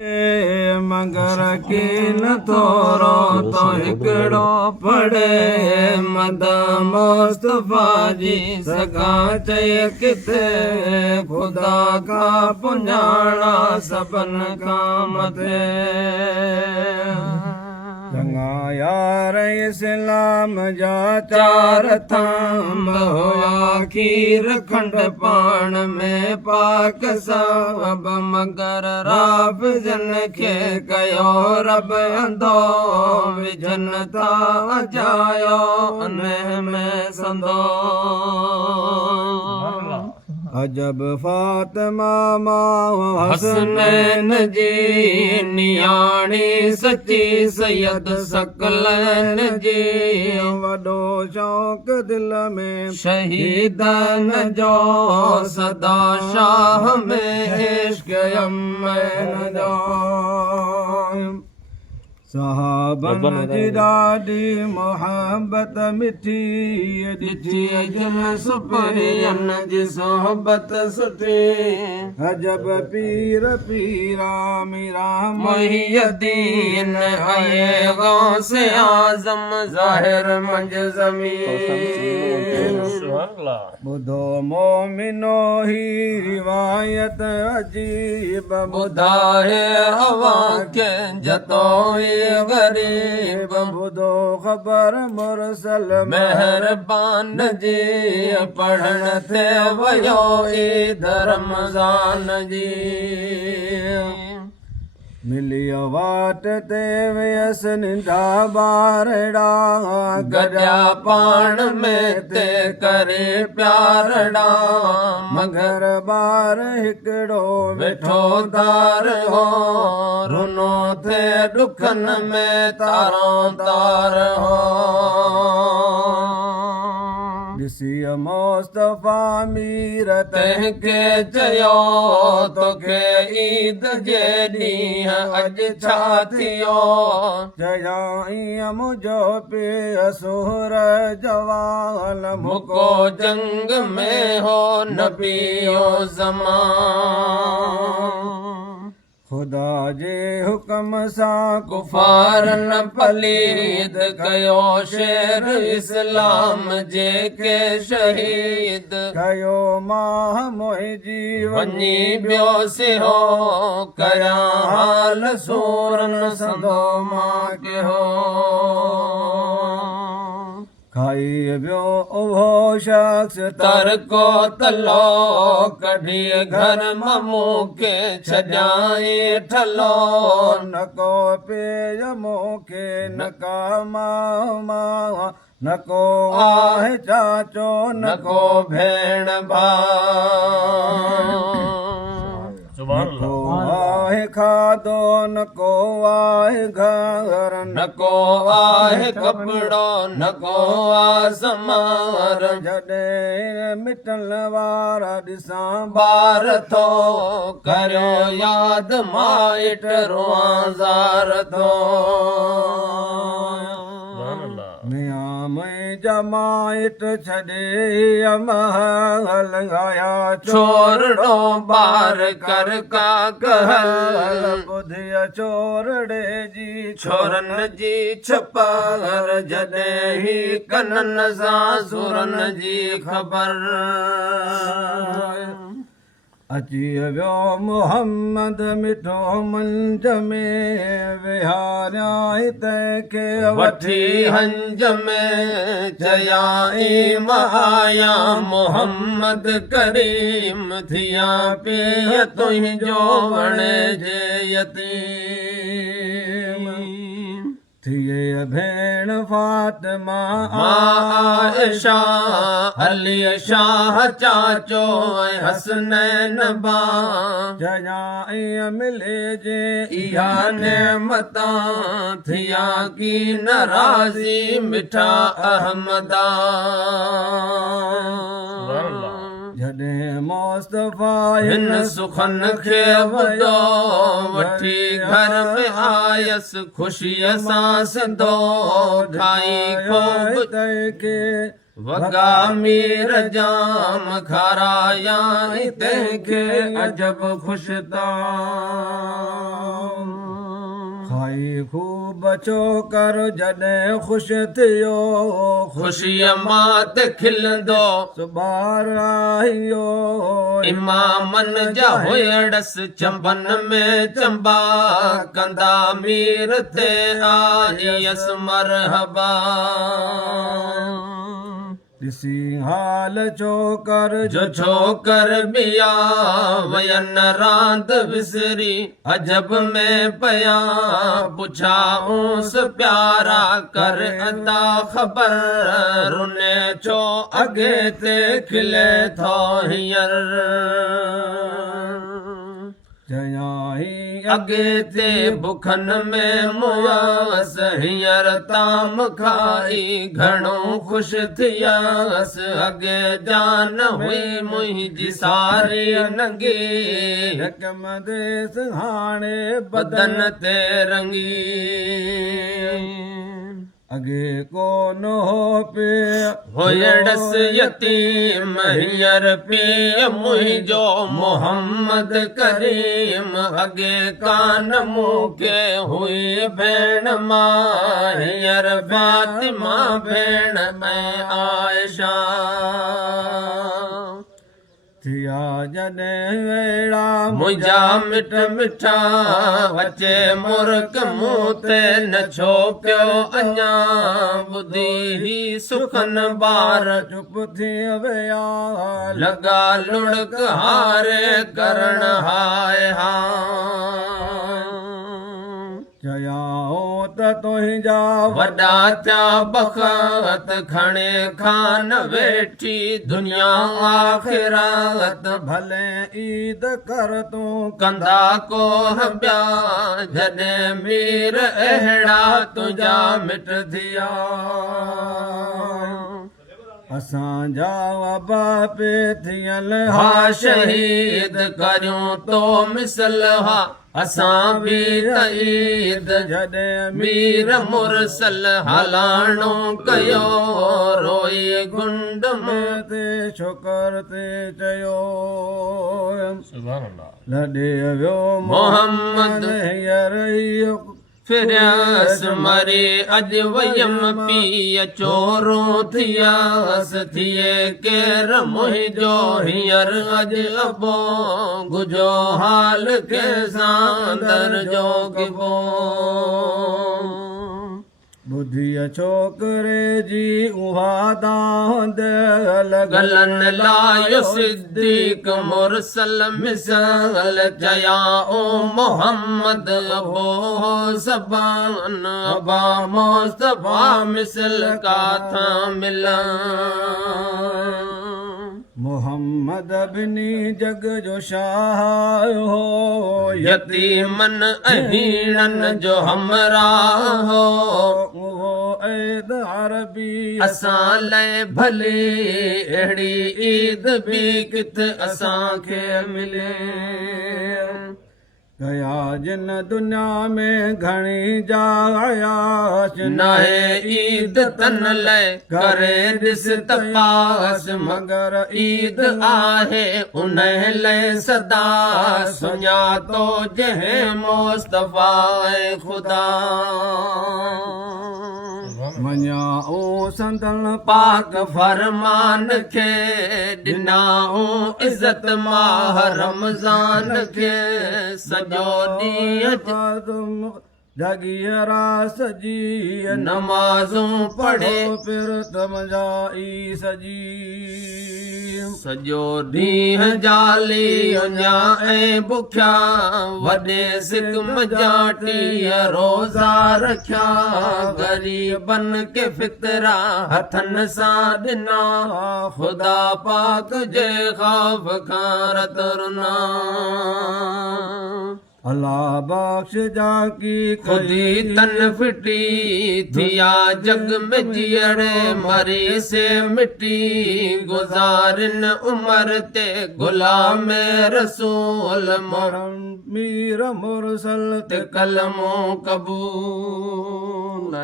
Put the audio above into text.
मगर की न थोरो तो हिकिड़ो पढ़े मद मुस्तफा जी सगा चई किथे ख़ुदा का पुञाणा सभिनि खां मथे चङा यार इस्लाम जा चार थाम हुआ खीर खंड पाण में पाक साहब मगर राफ़िज़न खे कयो रब अंधो विझन था अजायो उन में संदो अजब फातिमा मां हसनैन जी नियाणी सची सैयद सकलैन जी वॾो शौक़ दिल में शहीदन जो सदा शाह में इश्क़ यमन जो सहाबन जी ॾाढी मोहब्बत मिठी ॾिठी जन सुपरियन जी सोहबत सुठी अजब पीर पीरा मीरा मुहियद्दीन आए गौस आज़म ज़ाहिर मंझ ज़मीन ॿुधो मोमिनो ही रिवायत अजीब ॿुधाए हवा के जतोई गरीब ॿुधो ख़बर मुरसल मेहरबान जी पढ़ण थे वयो ईद रमज़ान जी मिली वाट ते वियसि निंढा ॿारड़ा गॾिया पाण में ते करे प्यारड़ा मगर ॿार हिकिड़ो वेठो दार हो रुनो थे ॾुखनि में तारो तार हो ॾिसी मुस्तफा मीर तंहिंखे चयो तोखे ईद जे ॾींहुं अॼु छा थियो चयाईं मुंहिंजो पीउ सुर जवान मुको जंग में हो न पियो ज़मान ख़ुदा जे हुकम सां कुफार न पलीद कयो शेर इस्लाम जे के शहीद कयो मां मुंहिंजी वञी ॿियो सिहो कयां हाल सूरन संदो मां कयो खाई वियो उहो शख़्स तरको तलो कढी घर ममू के छॾाई ठलो न को पेय मूंखे न का मामा न को आहे चाचो न को भेण भाउ न को आहे खाधो न को आहे घर न को आहे कपिड़ो न को आहे समार जॾहिं मिटण वारा ॾिसां ॿार थो करियो यादि माइट रुआज़ार थो जमाइट छॾे महल आया छोरड़ो ॿार कर का कहल ॿुधिय छोरड़े जी छोरनि जी छपर जॾहिं ही कननि सां सुरनि जी ख़बर अची वियो मुहम्मद मिठो मंझ में विहारियाई तंहिंखे वठी हंज में चयाई महाया मुहम्मद करीम थिया पीउ तुंहिंजो वणे जे यतीम थिए भेण फातिमा आइशा अली शाह चाचो ऐं हसनैन बा चयाई मिले जे इहा नेमतां थिया की नाराज़ी मिठा अहमदा जॾहिं मुस्तफा हिन सुखन खे वॾो वठी घर में आयसि ख़ुशीअ सां सिंधो ठाही खूब तंहिंखे वगा मीर जाम खाराया तंहिंखे अजब खुशता खाई खूब चोकर जॾहिं ख़ुशि थियो ख़ुशीअ मां त खिलंदो सुबार आहियो इमामन जा हुयड़सि चंबन में चंबा कंदा मीर ते आयस मरहबा ॾिसी हाल चोकर जो छोकर बिया वयन रांद विसरी अजब में पया पुछाऊंस प्यारा कर अता ख़बर रुने छो अॻे ते खिले थो हींअर चयाई अॻे ते बुखन में मुआस हींअर ताम खाई घणो ख़ुशि थियसि अॻे जान हुई मुंहिंजी सारी नंगी हिकमदेस हाणे बदन ते रंगी अॻे कोन हो पे हुयड़सि यतीम हींअर पीउ मुंहिंजो मोहम्मद करीम अॻे कान मूंखे हुई भेण मां हींअर फातिमा भेण ऐं आयशा थिया जॾहिं वेड़ा मुंहिंजा मिठ मिठा अचे मुर्क मूं ते न छो पियो अञा ॿुधी ही सुखन ॿार चुप थी विया लॻा लुड़क हारे करण हाय हा चयाओ त तुंहिंजा वॾा थिया बख़त खणे खान वेठी दुनिया आख़िरत भले ईद कर तूं कंदा कोह ॿिया जॾहिं मीर अहिड़ा तुंहिंजा मिट थिया असांजा वबा पे थियल हा शहीद करियूं तो मिसल हा असां बि त ईद जॾहिं मीर मुरसल हलाणो कयो रोई गुंड में ते शुकर ते चयो लॾे वियो मोहम्मद हींअर फिरियस मरे अॼु वयम पीअ चोरो थियसि थिए केर मुंहिंजो हींअर अॼु अबो गुजो हाल खे सांदर जोगिबो ॿुधीअ छोकिरे जी उहा दांद गलन लायो सिद्दीक मुरसल मिसल चया ओ मोहम्मद अबो ज़बान अबा मुस्तफा मिसल काथा मिला मोहम्मद बिनी जग जो शाह हो यतीमन अहीणन जो हमराह हो वो ऐद अरबी असां लाइ भले अहिड़ी ईद बि किथ असांखे मिले गया जिन दुनिया में घणी जायास नाहे ईद तन लाइ करे ॾिस तपास मगर ईद आहे उन लाइ सदा सुञातो जंहिं मुस्तफा ख़ुदा मञाऊं संदन पाक फरमान खे ॾिनाऊं इज़त माह रमज़ान खे सॼो ॾींहुं जागियरा सजी नमाज़ूं पढ़े फिर तमजाई सजी सॼो ॾींहुं जाली अञा ऐं बुखिया वॾे सिकम जाटी रोज़ा रखिया ग़रीबन खे फितरा हथनि सां ॾिना ख़ुदा पाक जे ख़ौफ खां रतरना अल्लाह बख्श जाकी खुदी तन फिटी थिया जग में जियड़े मरी से मिटी गुजारिन उमर ते गुलाम रसूल मीर मुरसल ते कलमो कबूल।